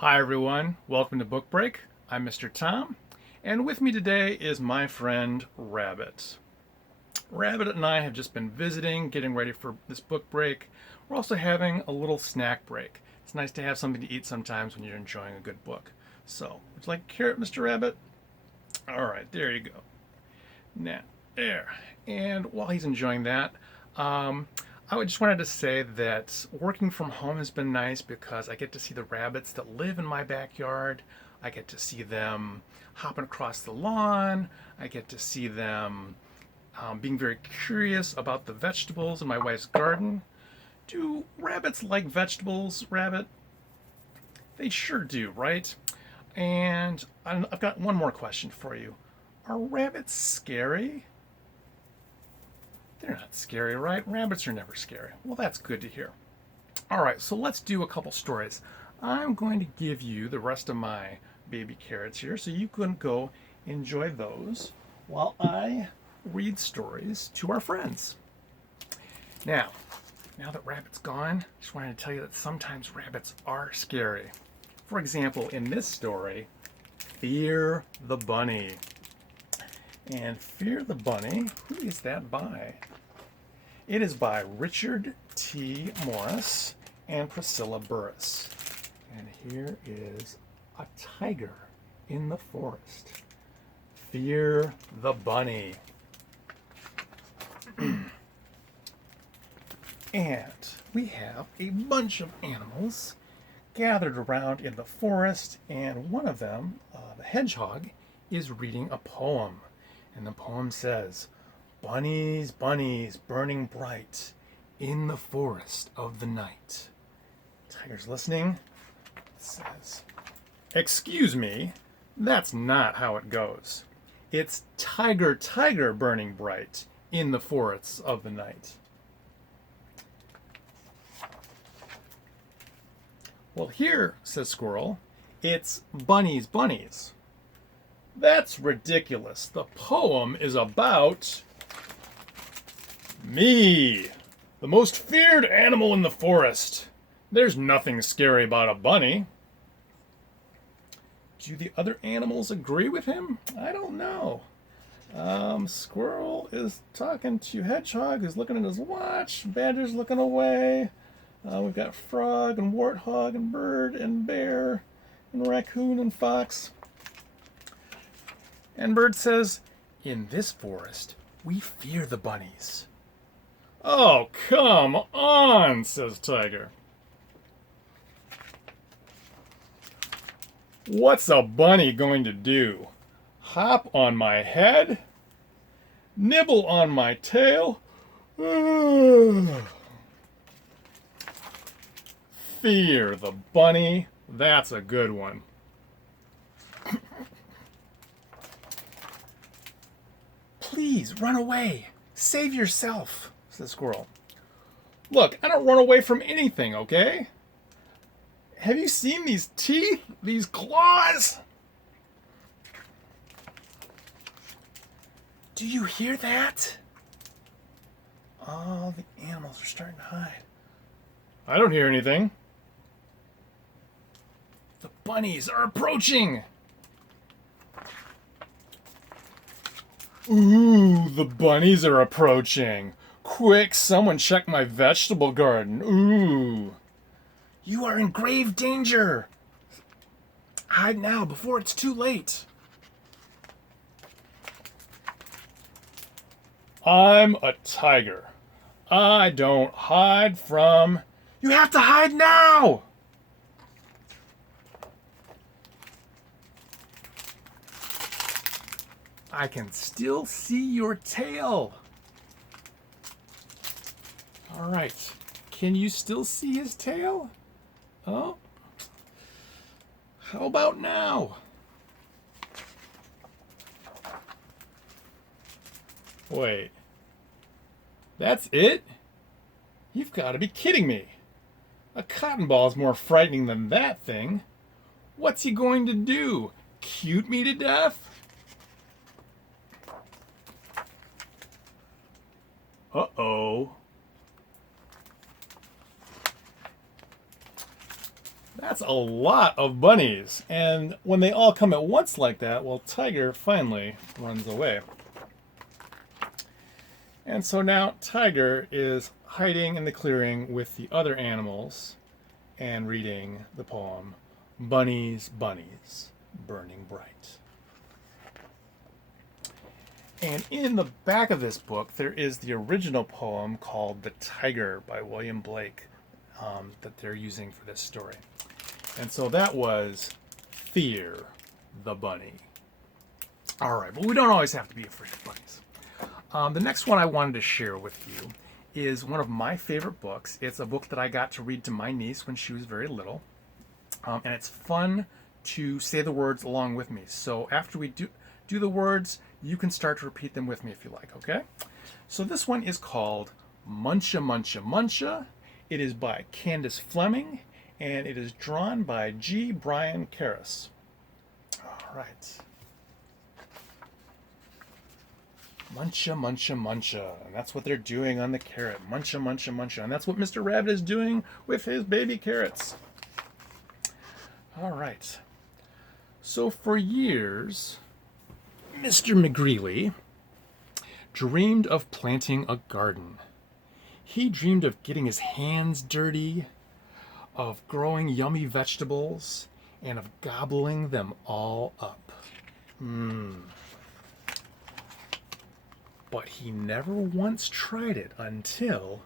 Hi everyone, welcome to Book Break. I'm Mr. Tom, and with me today is my friend Rabbit. Rabbit and I have just been visiting, getting ready for this book break. We're also having a little snack break. It's nice to have something to eat sometimes when you're enjoying a good book. So, would you like a carrot, Mr. Rabbit? All right, there you go. Now, there. And while he's enjoying that, I just wanted to say that working from home has been nice because I get to see the rabbits that live in my backyard. I get to see them hopping across the lawn. I get to see them being very curious about the vegetables in my wife's garden. Do rabbits like vegetables, Rabbit? They sure do, right? And I've got one more question for you. Are rabbits scary? They're not scary, right? Rabbits are never scary. Well, that's good to hear. All right, so let's do a couple stories. I'm going to give you the rest of my baby carrots here so you can go enjoy those while I read stories to our friends. Now that Rabbit's gone, I just wanted to tell you that sometimes rabbits are scary. For example, in this story, Fear the Bunny. And Fear the Bunny, who is that by? It is by Richard T. Morris and Priscilla Burris. And here is a tiger in the forest. Fear the Bunny. And we have a bunch of animals gathered around in the forest, and one of them, the hedgehog, is reading a poem. And the poem says, "Bunnies, bunnies, burning bright in the forest of the night." Tiger's listening. It says, "Excuse me, that's not how it goes. It's tiger, tiger, burning bright in the forests of the night." "Well, here," says Squirrel, "it's bunnies, bunnies." "That's ridiculous. The poem is about me, the most feared animal in the forest. There's nothing scary about a bunny." Do the other animals agree with him? I don't know. Squirrel is talking to Hedgehog, who's looking at his watch. Badger's looking away. We've got Frog and Warthog and Bird and Bear and Raccoon and Fox. And Bird says, "In this forest, we fear the bunnies." "Oh, come on," says Tiger. "What's a bunny going to do? Hop on my head? Nibble on my tail? Fear the bunny. That's a good one." "Please run away. Save yourself," says Squirrel. "Look, I don't run away from anything, okay? Have you seen these teeth? These claws?" "Do you hear that?" All the animals are starting to hide. "I don't hear anything." "The bunnies are approaching." "Ooh, the bunnies are approaching. Quick, someone check my vegetable garden. Ooh." "You are in grave danger. Hide now before it's too late." "I'm a tiger. I don't hide from—" "You have to hide now!" "I can still see your tail." "All right. Can you still see his tail?" "Oh. How about now?" "Wait. That's it? You've got to be kidding me. A cotton ball is more frightening than that thing. What's he going to do? Cute me to death?" Uh-oh. That's a lot of bunnies. And when they all come at once like that, well, Tiger finally runs away. And so now Tiger is hiding in the clearing with the other animals and reading the poem, Bunnies, Bunnies, Burning Bright. And in the back of this book, there is the original poem called The Tiger by William Blake that they're using for this story. And so that was Fear the Bunny. All right, but we don't always have to be afraid of bunnies. The next one I wanted to share with you is one of my favorite books. It's a book that I got to read to my niece when she was very little. And it's fun to say the words along with me. So after we do the words, you can start to repeat them with me if you like, okay? So this one is called Muncha Muncha Muncha. It is by Candace Fleming, and it is drawn by G. Brian Karras. All right. Muncha, muncha, muncha. And that's what they're doing on the carrot. Muncha, muncha, muncha. And that's what Mr. Rabbit is doing with his baby carrots. All right. So for years, Mr. McGreely dreamed of planting a garden. He dreamed of getting his hands dirty, of growing yummy vegetables, and of gobbling them all up. But he never once tried it until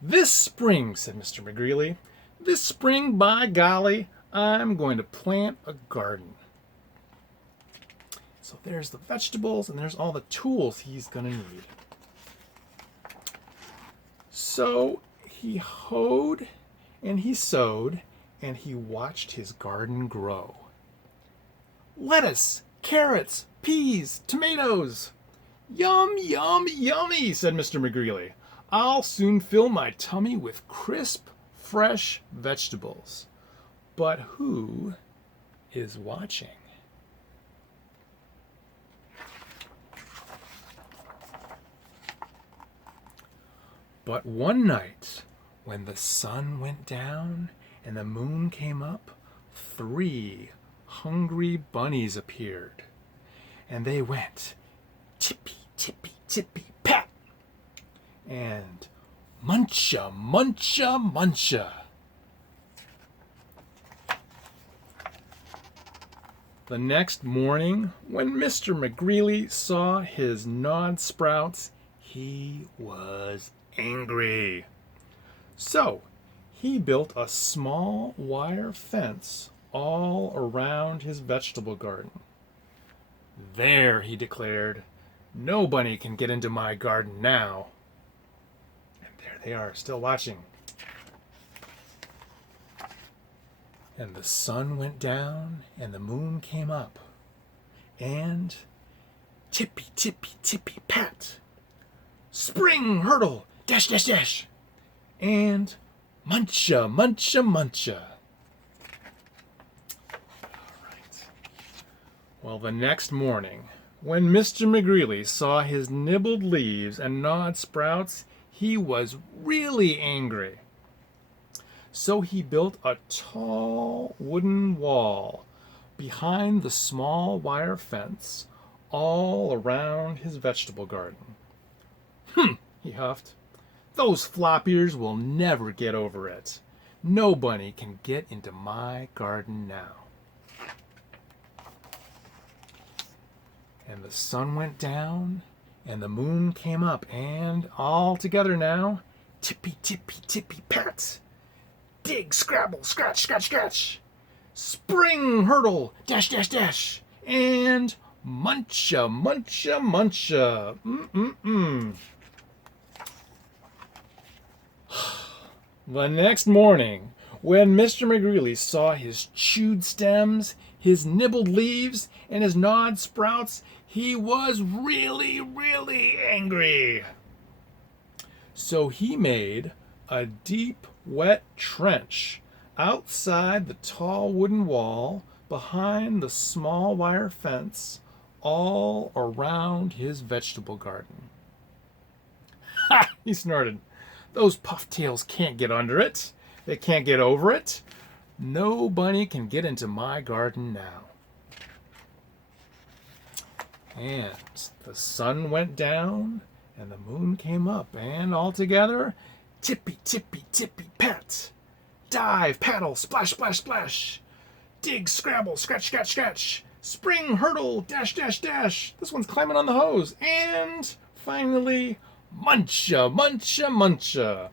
this spring, said Mr. McGreely. This spring, by golly, I'm going to plant a garden. So there's the vegetables and there's all the tools he's going to need. So he hoed and he sowed and he watched his garden grow. Lettuce, carrots, peas, tomatoes. Yum, yum, yummy, said Mr. McGreely. I'll soon fill my tummy with crisp, fresh vegetables. But who is watching? But one night, when the sun went down and the moon came up, 3 hungry bunnies appeared. And they went tippy, tippy, tippy, pat, and muncha, muncha, muncha. The next morning, when Mr. McGreely saw his gnawed sprouts, he was angry. So he built a small wire fence all around his vegetable garden. There, he declared, no bunny can get into my garden now. And there they are, still watching. And the sun went down and the moon came up. And tippy, tippy, tippy, pat. Spring, hurdle, dash, dash, dash. And muncha, muncha, muncha. All right. Well, the next morning, when Mr. McGreely saw his nibbled leaves and gnawed sprouts, he was really angry. So he built a tall wooden wall behind the small wire fence all around his vegetable garden. He huffed. Those flop ears will never get over it. No bunny can get into my garden now. And the sun went down, and the moon came up, and all together now, tippy, tippy, tippy, pat. Dig, scrabble, scratch, scratch, scratch. Spring, hurdle, dash, dash, dash. And muncha, muncha, muncha. The next morning, when Mr. McGreely saw his chewed stems, his nibbled leaves, and his gnawed sprouts, he was really, really angry. So he made a deep, wet trench outside the tall wooden wall behind the small wire fence all around his vegetable garden. Ha! He snorted. Those pufftails can't get under it. They can't get over it. No bunny can get into my garden now. And the sun went down and the moon came up, and all together, tippy, tippy, tippy, pat. Dive, paddle, splash, splash, splash. Dig, scrabble, scratch, scratch, scratch. Spring, hurdle, dash, dash, dash. This one's climbing on the hose. And finally, muncha, muncha, muncha.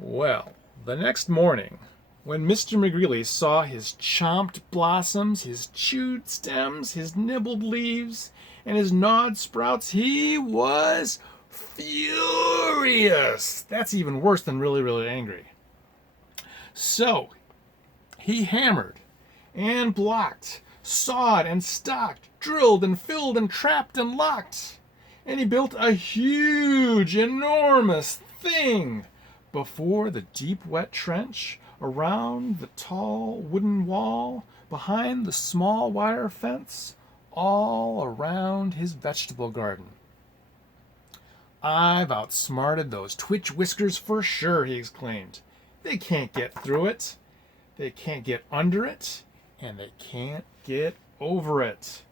Well, the next morning, when Mr. McGreely saw his chomped blossoms, his chewed stems, his nibbled leaves, and his gnawed sprouts, he was furious. That's even worse than really, really angry. So, he hammered and blocked, sawed and stocked, drilled and filled and trapped and locked. And he built a huge, enormous thing before the deep, wet trench, around the tall wooden wall, behind the small wire fence, all around his vegetable garden. I've outsmarted those twitch whiskers for sure, he exclaimed. They can't get through it, they can't get under it, and they can't get over it.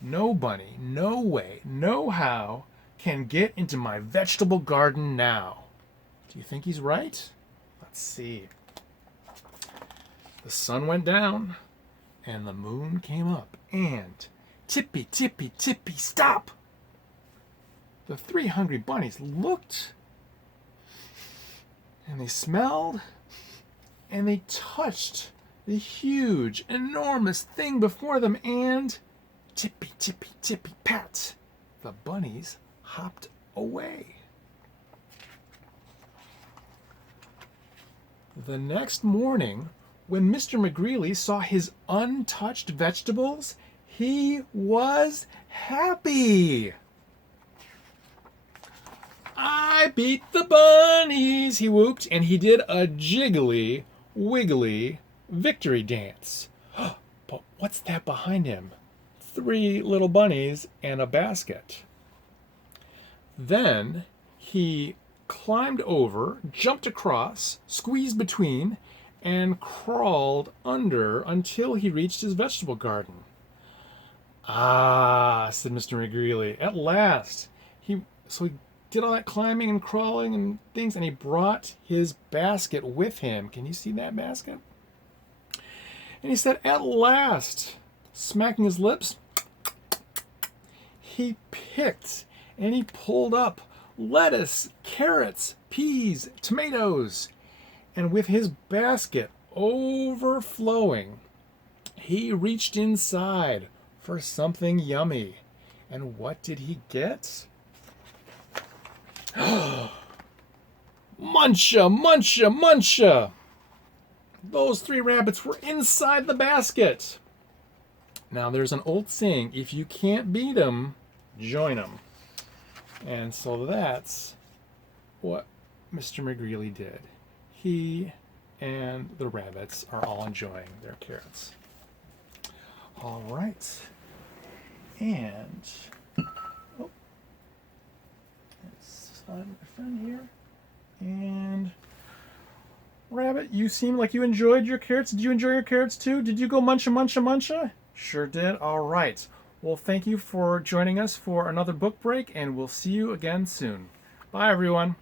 No bunny, no way, no how can get into my vegetable garden now. Do you think he's right? Let's see. The sun went down and the moon came up, and tippy, tippy, tippy, stop! The 3 hungry bunnies looked, and they smelled, and they touched the huge, enormous thing before them, and tippy, tippy, tippy, pat, the bunnies hopped away. The next morning, when Mr. McGreely saw his untouched vegetables, he was happy. I beat the bunnies, he whooped, and he did a jiggly, wiggly victory dance. But what's that behind him? 3 little bunnies and a basket. Then he climbed over, jumped across, squeezed between, and crawled under until he reached his vegetable garden. Ah, said Mr. McGreely, at last. So he did all that climbing and crawling and things, and he brought his basket with him. Can you see that basket? And he said, at last, smacking his lips, he picked and he pulled up lettuce, carrots, peas, tomatoes, and with his basket overflowing, he reached inside for something yummy. And what did he get? Muncha, muncha, muncha! Those 3 rabbits were inside the basket. Now, there's an old saying, if you can't beat 'em, join 'em. And so that's what Mr. McGreely did. He and the rabbits are all enjoying their carrots. All right. And let's find my friend here. And Rabbit, you seem like you enjoyed your carrots. Did you enjoy your carrots too? Did you go muncha, muncha, muncha? Sure did. All right. Well, thank you for joining us for another book break, and we'll see you again soon. Bye, everyone.